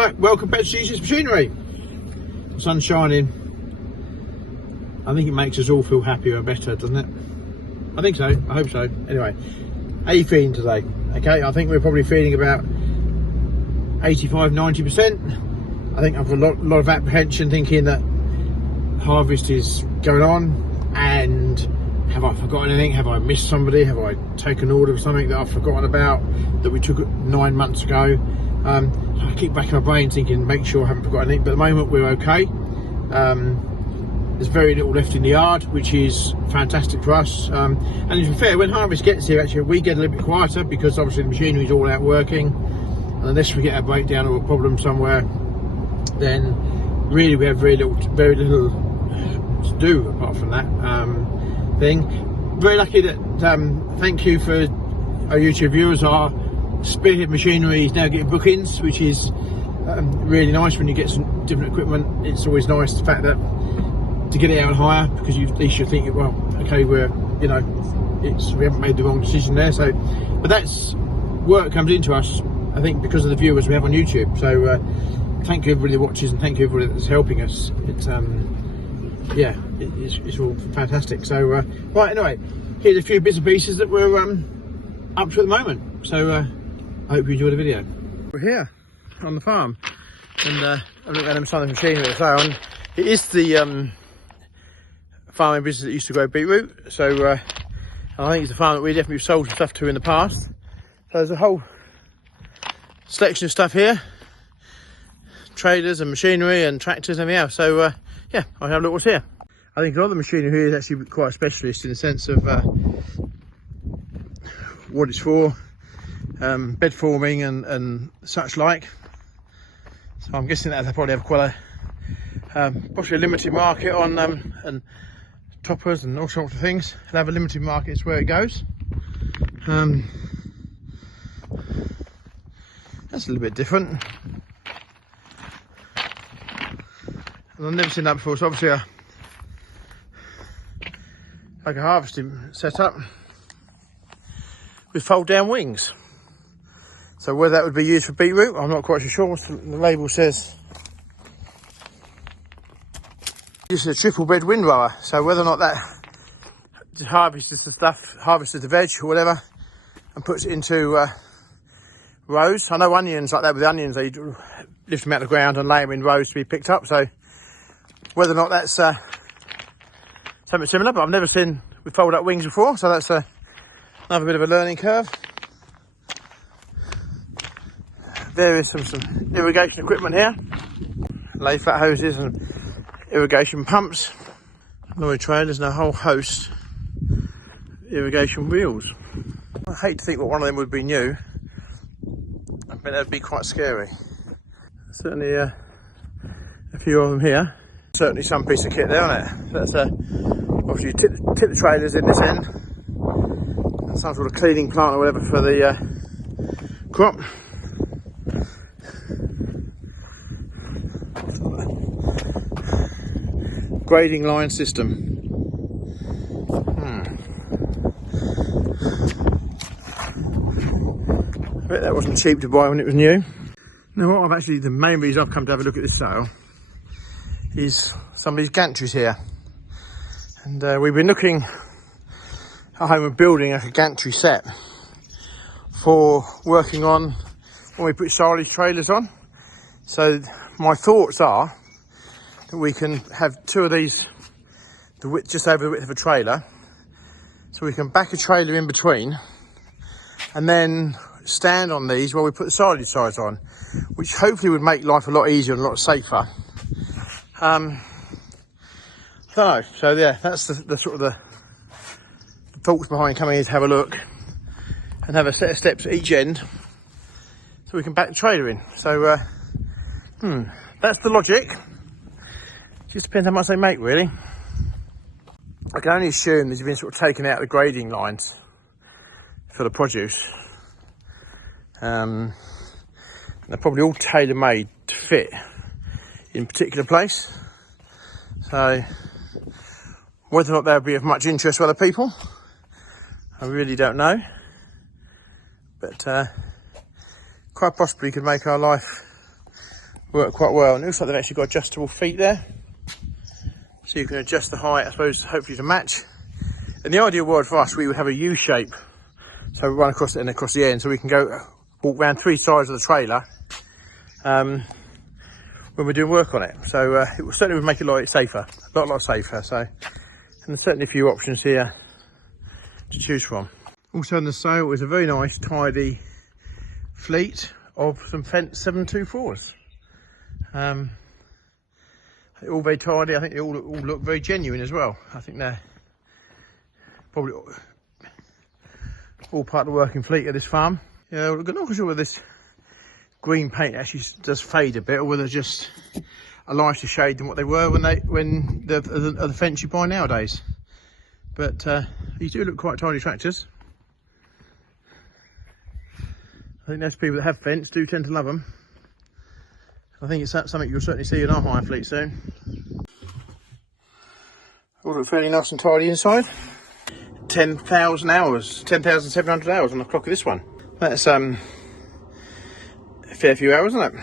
Right, welcome back to Useless Machinery. The sun's shining. I think it makes us all feel happier and better, doesn't it? I think so, I hope so. Anyway, how are you feeling today? Okay, I think we're probably feeling about 85–90%. I think I've got a lot of apprehension, thinking that harvest is going on, and have I forgotten anything? Have I missed somebody? Have I taken order of something that I've forgotten about that we took 9 months ago? I keep racking my brain thinking, make sure I haven't forgotten anything, but at the moment we're okay. There's very little left in the yard, which is fantastic for us. And to be fair, when harvest gets here, actually we get a little bit quieter, because obviously the machinery is all out working, and unless we get a breakdown or a problem somewhere, then really we have very little to do apart from that thing. Very lucky that thank you for our YouTube viewers. Our Spearhead Machinery is now getting bookings, which is really nice. When you get some different equipment, it's always nice the fact that to get it out higher, because at least you think, well, okay, we haven't made the wrong decision there. So, but that's work comes into us, I think, because of the viewers we have on YouTube. So thank you everybody that watches, and thank you everybody that's helping us. It's it's all fantastic. So right, anyway, here's a few bits and pieces that we're up to at the moment. So I hope you enjoy the video. We're here on the farm, and I've looked at some of the machinery as well, and it is the farming business that used to grow beetroot. So I think it's a farm that we definitely sold some stuff to in the past. So there's a whole selection of stuff here, trailers and machinery and tractors and everything else. So yeah, I'll have a look what's here. I think a lot of the machinery here is actually quite a specialist in the sense of what it's for, bed forming and such like. So I'm guessing that they probably have quite a possibly a limited market on and toppers and all sorts of things. They'll have a limited market, it's where it goes. That's a little bit different. And I've never seen that before. So obviously like a harvesting setup with fold down wings. So whether that would be used for beetroot, I'm not quite sure. What the label says. This is a triple bed windrower. So whether or not that harvests the stuff, harvests the veg or whatever, and puts it into rows. I know onions like that. With the onions, they lift them out of the ground and lay them in rows to be picked up. So whether or not that's something similar, but I've never seen with fold up wings before. So that's another bit of a learning curve. There is some irrigation equipment here, lay flat hoses and irrigation pumps, lorry trailers, and a whole host of irrigation wheels. I hate to think that one of them would be new. I bet that'd be quite scary. Certainly a few of them here. Certainly some piece of kit there, on it. That's obviously you tip the trailers in this end, and some sort of cleaning plant or whatever for the crop. Grading line system. I bet that wasn't cheap to buy when it was new. Now the main reason I've come to have a look at this sale is somebody's gantries here. And we've been looking at home and building like a gantry set for working on when we put silage trailers on. So my thoughts are that we can have two of these, the width, just over the width of a trailer, so we can back a trailer in between and then stand on these while we put the silage sides on, which hopefully would make life a lot easier and a lot safer. I don't know. So yeah, that's the sort of the thoughts behind coming here to have a look and have a set of steps at each end so we can back the trailer in. So that's the logic. Just depends how much they make, really. I can only assume that you've been sort of taken out the grading lines for the produce. They're probably all tailor-made to fit in a particular place. So whether or not they'll be of much interest to other people, I really don't know. But quite possibly could make our life work quite well. And it looks like they've actually got adjustable feet there, so you can adjust the height, I suppose, hopefully to match. In the ideal world for us, we would have a U shape, so we run across it and across the end, so we can go walk around 3 sides of the trailer when we're doing work on it. So it will certainly make it a lot safer, a lot safer. So, and there's certainly a few options here to choose from. Also on the sale is a very nice, tidy fleet of some Fendt 724s. They're all very tidy. I think they all look very genuine as well. I think they're probably all part of the working fleet of this farm. Yeah, we're not sure whether this green paint actually does fade a bit, or whether just a lighter shade than what they were when the Fendt you buy nowadays. But these do look quite tidy tractors. I think those people that have Fendts do tend to love them. I think it's something you'll certainly see in our hire fleet soon. All look fairly nice and tidy inside. 10,000 hours, 10,700 hours on the clock of this one. That's a fair few hours, isn't it?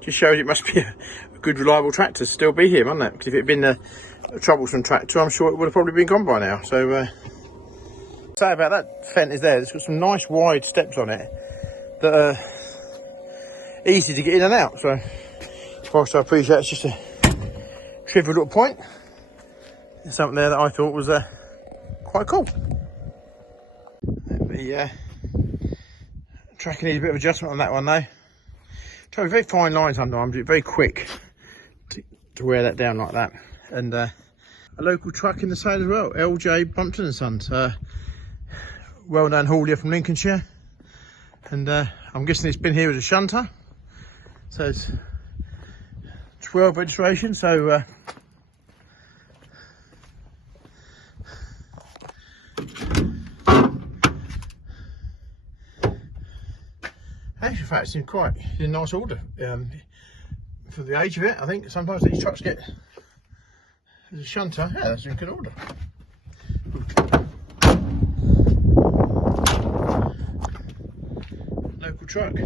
Just shows it must be a good, reliable tractor to still be here, mustn't it? Because if it had been a troublesome tractor, I'm sure it would have probably been gone by now. So, say about that Fendt is there. It's got some nice wide steps on it that are easy to get in and out. So, whilst I appreciate it's just a trivial little point, there's something there that I thought was quite cool. The tracking needs a bit of adjustment on that one though. Try a very fine line sometimes, it's very quick to wear that down like that. And a local truck in the sale as well, LJ Bumpton and Sons, well-known haulier from Lincolnshire. And I'm guessing it's been here as a shunter. So it's 12 registration, so actually, in fact, it's in quite in nice order for the age of it. I think sometimes these trucks get as a shunter. Yeah, that's in good order. Local truck.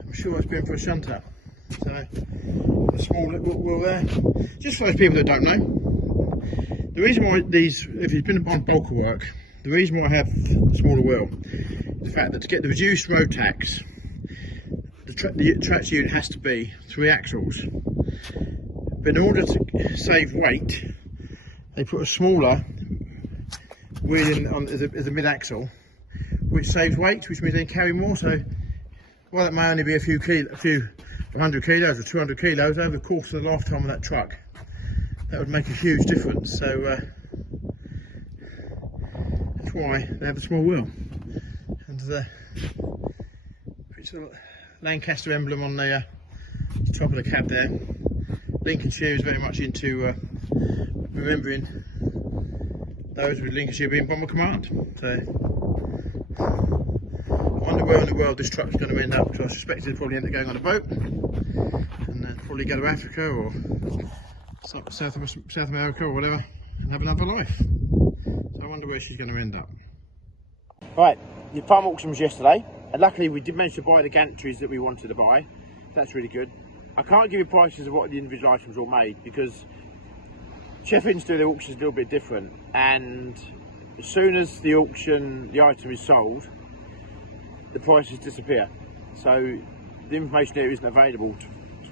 I'm sure it's been for a shunter. So a small little wheel there. Just for those people that don't know, the reason why these, if you've been on bulk work, the reason why I have a smaller wheel, the fact that to get the reduced road tax, the tractor unit has to be 3 axles. But in order to save weight, they put a smaller wheel in as a mid-axle, which saves weight, which means they carry more. So while it may only be a few 100 kilos or 200 kilos, over the course of the lifetime of that truck, that would make a huge difference. So that's why they have a small wheel. And it's a Lancaster emblem on the top of the cab there. Lincolnshire is very much into remembering those with Lincolnshire being Bomber Command. So I wonder where in the world this truck's going to end up, because I suspect it'll probably end up going on a boat and probably go to Africa or South America or whatever and have another life. So I wonder where she's going to end up. Right, the farm auction was yesterday, and luckily we did manage to buy the gantries that we wanted to buy. That's really good. I can't give you prices of what the individual items all made, because Sheffield's do their auctions a little bit different, and as soon as the item is sold, the prices disappear. So the information there isn't available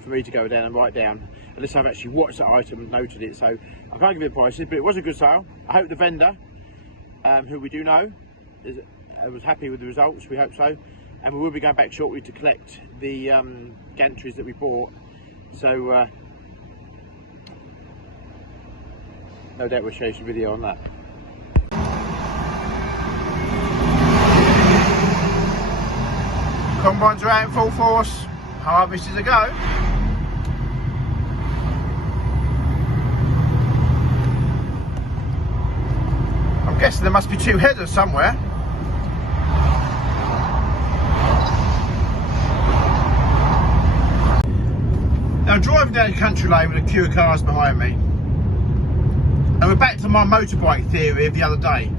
for me to go down and write down unless I've actually watched that item and noted it. So I can't give you the prices, but it was a good sale. I hope the vendor, who we do know, was happy with the results. We hope so. And we will be going back shortly to collect the gantries that we bought. So no doubt we'll show you some video on that. Combines are out in full force. Harvest is a go. I'm guessing there must be 2 headers somewhere. Now, driving down the country lane with a queue of cars behind me, and we're back to my motorbike theory of the other day.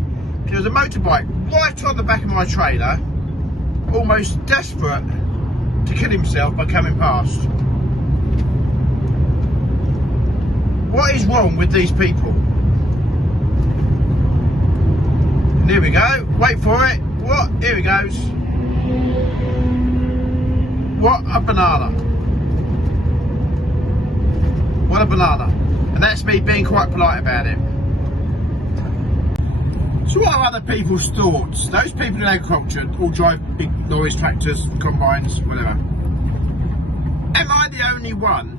There was a motorbike right on the back of my trailer, almost desperate to kill himself by coming past. What is wrong with these people? And here we go. Wait for it. What? Here he goes. What a banana. What a banana. And that's me being quite polite about it. So what are other people's thoughts? Those people in agriculture all drive big lorries, tractors, combines, whatever. Am I the only one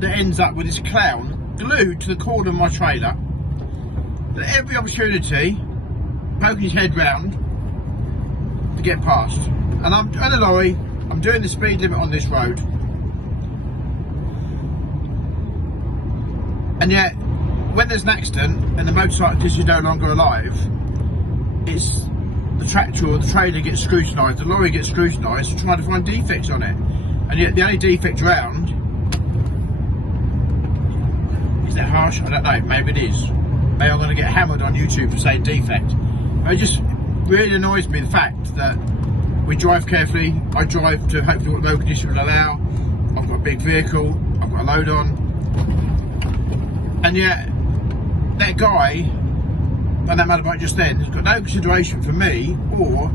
that ends up with this clown glued to the corner of my trailer, at every opportunity poking his head round to get past? And I'm in a lorry, I'm doing the speed limit on this road, and yet when there's an accident and the motorcyclist is no longer alive, it's the tractor or the trailer gets scrutinised, the lorry gets scrutinised, trying to find defects on it. And yet the only defect around, is that harsh? I don't know, maybe it is. Maybe I'm going to get hammered on YouTube for saying defect. It just really annoys me, the fact that we drive carefully. I drive to hopefully what road condition will allow. I've got a big vehicle, I've got a load on. And yet that guy on that motorbike just then has got no consideration for me or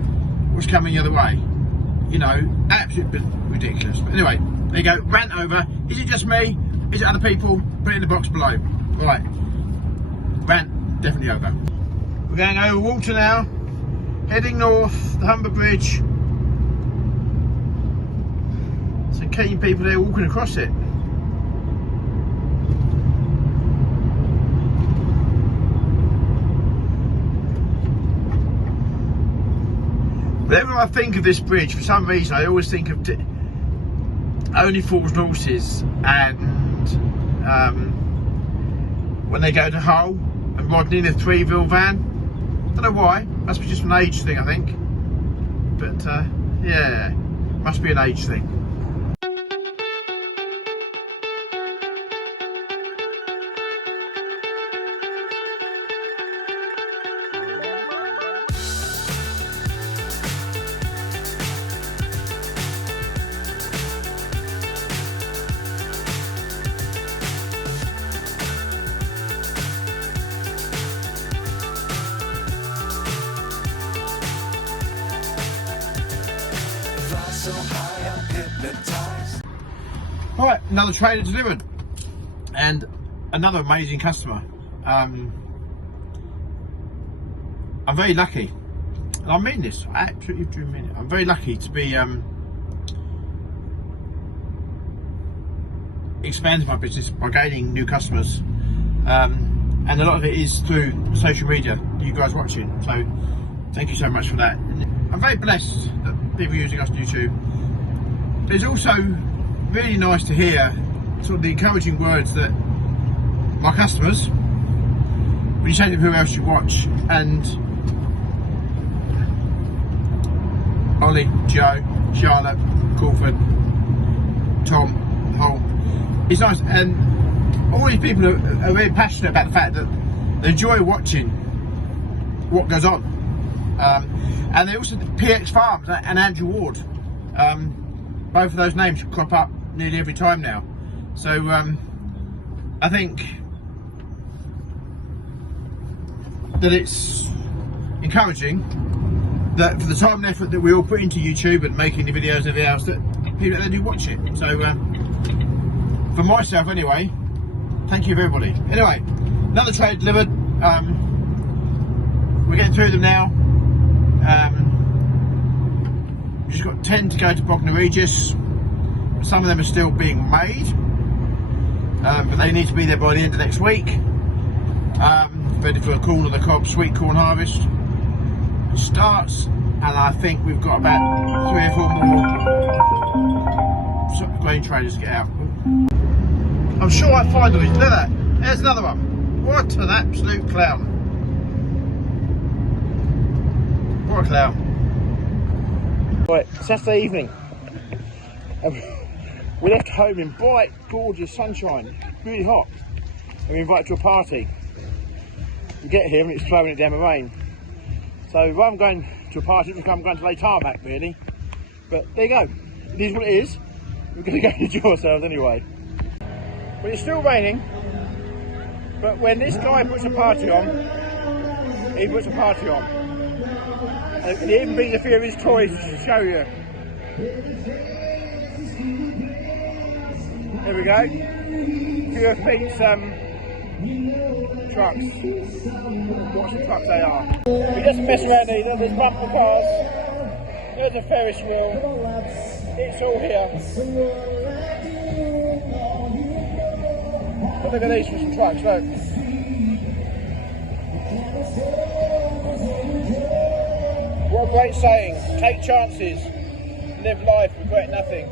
what's coming the other way. You know, absolutely ridiculous. But anyway, there you go, rant over. Is it just me? Is it other people? Put it in the box below. Right, rant definitely over. We're going over water now, heading north, the Humber Bridge. Some keen people there walking across it. Whenever I think of this bridge, for some reason I always think of Only Fools and Horses and when they go to Hull and Rodney in a three-wheel van. Don't know why, must be just an age thing I think. But yeah, must be an age thing. Right, another trailer delivered, and another amazing customer. I'm very lucky, and I mean this, I absolutely do mean it. I'm very lucky to be expanding my business by gaining new customers, and a lot of it is through social media, you guys watching, so thank you so much for that. I'm very blessed that people are using us on YouTube. It's also really nice to hear sort of the encouraging words that my customers, when you say to them who else you watch, and Ollie, Joe, Charlotte, Crawford, Tom, Holt, it's nice, and all these people are very passionate about the fact that they enjoy watching what goes on, and they also, PX Farms and Andrew Ward, both of those names crop up nearly every time now. So I think that it's encouraging that for the time and effort that we all put into YouTube and making the videos and everything else, that people they do watch it. So for myself anyway, thank you everybody. Anyway, another trade delivered. We're getting through them now. We've just got 10 to go to Bognor Regis. Some of them are still being made, but they need to be there by the end of next week. Ready for a corn on the cob sweet corn harvest. It starts, and I think we've got about 3 or 4 more grain trailers to get out. I'm sure I finally, look at that, there's another one. What an absolute clown. What a clown. Right, Saturday evening. We left home in bright, gorgeous sunshine, really hot, and we invited to a party. We get here and it's throwing it down with rain. So rather than going to a party, I'm going to lay tarmac really. But there you go, It is what it is. We're going to go enjoy ourselves anyway. But it's still raining. But when this guy puts a party on, he puts a party on. And he even brings a few of his toys to show you. There we go. A few of Pete's trucks. Watch the trucks they are. We just mess around either. There's bumper cars. There's a Ferris wheel. It's all here. But look at these for some trucks, look. What a great saying. Take chances. Live life, regret nothing.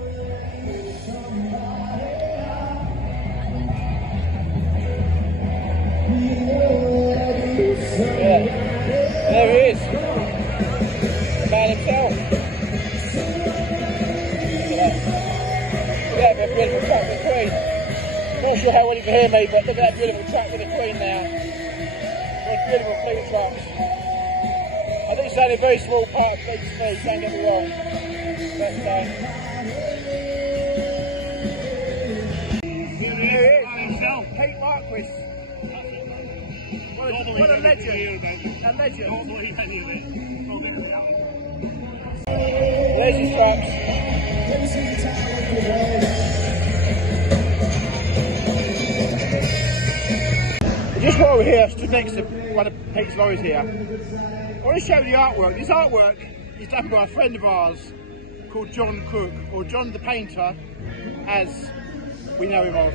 Yeah. There he is. The man himself. Look at that. Look at that beautiful truck with the Queen. Not sure how well you can hear me, but look at that beautiful truck with the Queen now. What a beautiful fleet of trucks. I think it's only a very small part of Fleet's fleet, don't get me wrong. But here he is, Pete Marquis. What a legend. A legend. There's his trucks. Just while we're here, stood next to one of Pete's lorries here, I want to show the artwork. This artwork is done by a friend of ours called John Cook, or John the Painter, as we know him of.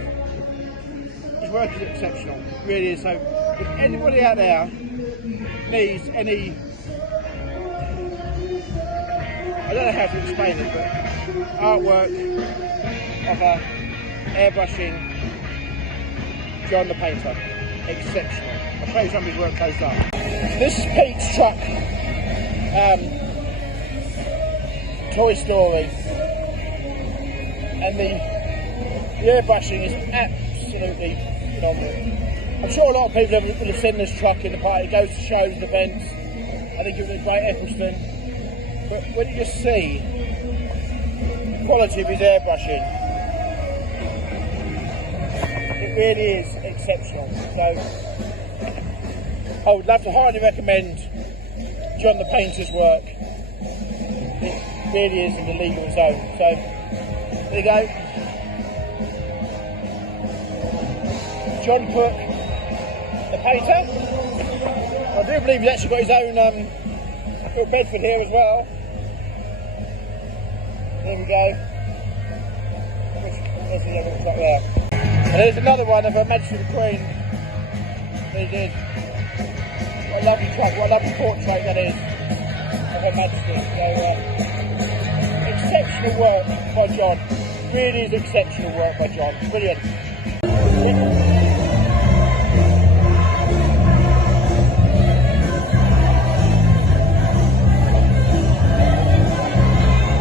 His work is exceptional, it really is. So if anybody out there needs any, I don't know how to explain it, but artwork of a airbrushing John the Painter, exceptional. I'll show you some of his work close up. This is Pete's truck, Toy Story, and the airbrushing is absolutely phenomenal. I'm sure a lot of people will have seen this truck in the party. It goes to shows and events. I think it was a great Eccleston. But when you just see the quality of his airbrushing, it really is exceptional. So I would love to highly recommend John the Painter's work. It really is in the legal zone. So there you go. John Cook, the painter. I do believe he's actually got his own little Bedford here as well. There we go. There's the other truck there. And there's another one of Her Majesty the Queen. There it is. What a lovely truck, what a lovely portrait that is of Her Majesty. So, exceptional work by John. Really is exceptional work by John. Brilliant.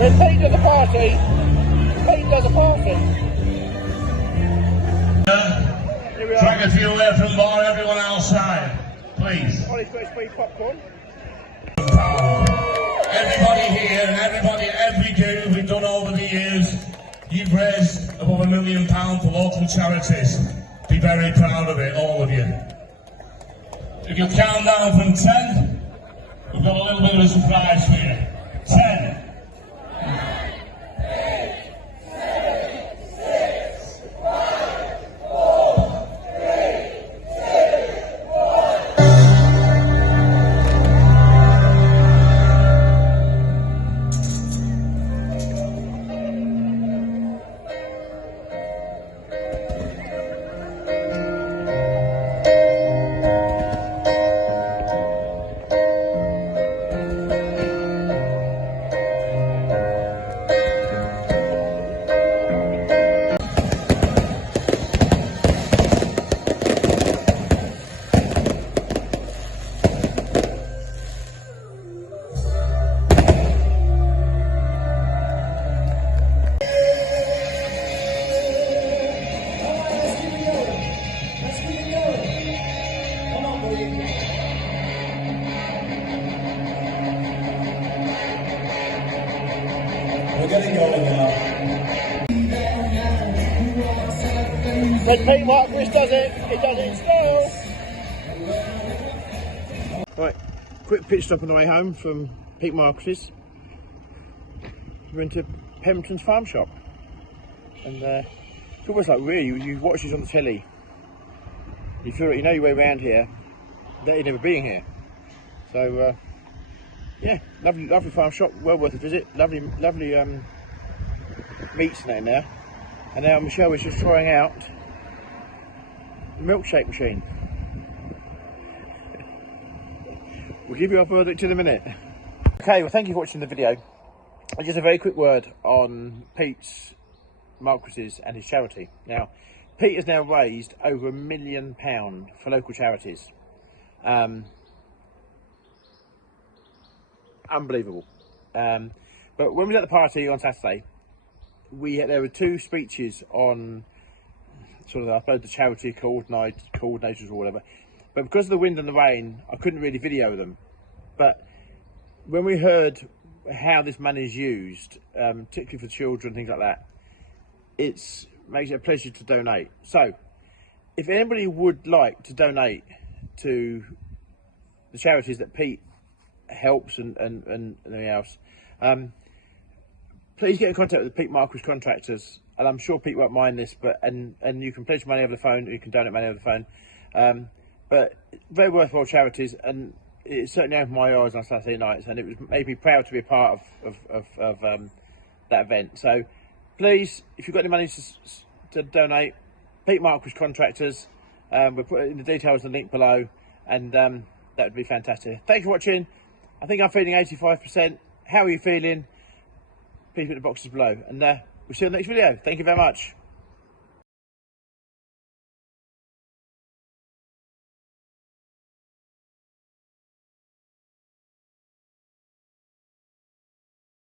When Pete does a party, Pete does a party. Drag a few away from the bar, everyone outside, please. Ollie's got his free popcorn. Everybody here and every do we've done over the years, you've raised above £1 million for local charities. Be very proud of it, all of you. If you count down from 10, we've got a little bit of a surprise for you. 10. When Pete Marquis does it, he does it in style. Right, quick pit stop on the way home from Pete Marquis. We're into Pemberton's farm shop, and it's almost like you watch this on the telly. You feel like you know your way around here, that you've never been here. So yeah, lovely farm shop, well worth a visit. Lovely meats in there. And now Michelle is just trying out the milkshake machine. We'll give you our verdict in a minute. Okay, well thank you for watching the video. And just a very quick word on Pete Marquis and his charity. Now, Pete has now raised over £1 million for local charities. Unbelievable. But when we was at the party on Saturday, there were 2 speeches on sort of, I suppose, the charity coordinators or whatever. But because of the wind and the rain, I couldn't really video them. But when we heard how this money is used, particularly for children, things like that, it makes it a pleasure to donate. So, if anybody would like to donate to the charities that Pete helps and everything else, please get in contact with the Pete Marquis contractors, and I'm sure Pete won't mind this, but and you can pledge money over the phone, you can donate money over the phone, but very worthwhile charities, and it certainly opened my eyes on Saturday nights, and it made me proud to be a part of that event. So please, if you've got any money to donate, Pete Marquis contractors, we'll put in the details in the link below, and that would be fantastic. Thanks for watching. I think I'm feeling 85%. How are you feeling? Please put the boxes below, and we'll see you in the next video. Thank you very much.